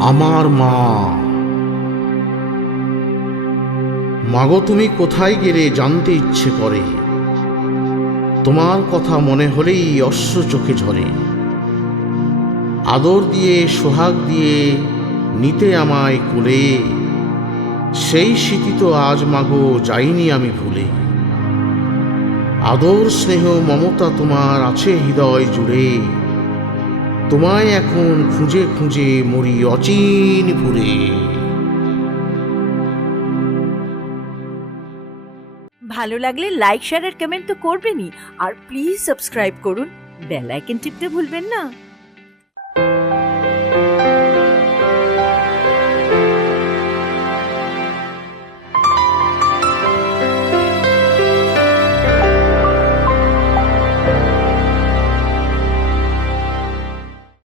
আমার মা। মাগো, তুমি কোথায় গেলে জানতে ইচ্ছে করে। তোমার কথা মনে হলেই অশ্রু চোখে ঝরে। আদর দিয়ে সোহাগ দিয়ে নিতে আমায় কোলে, সেই স্মৃতি তো আজ মাগো যাইনি আমি ভুলে। আদর স্নেহ মমতা তোমার আছে হৃদয় জুড়ে, তোমায় এখন খুঁজে খুঁজে মরি অচিনপুরে। ভালো লাগলে লাইক শেয়ার আর কমেন্ট তো করবেনই, আর প্লিজ সাবস্ক্রাইব করুন, বেল আইকন টিপতে ভুলবেন না।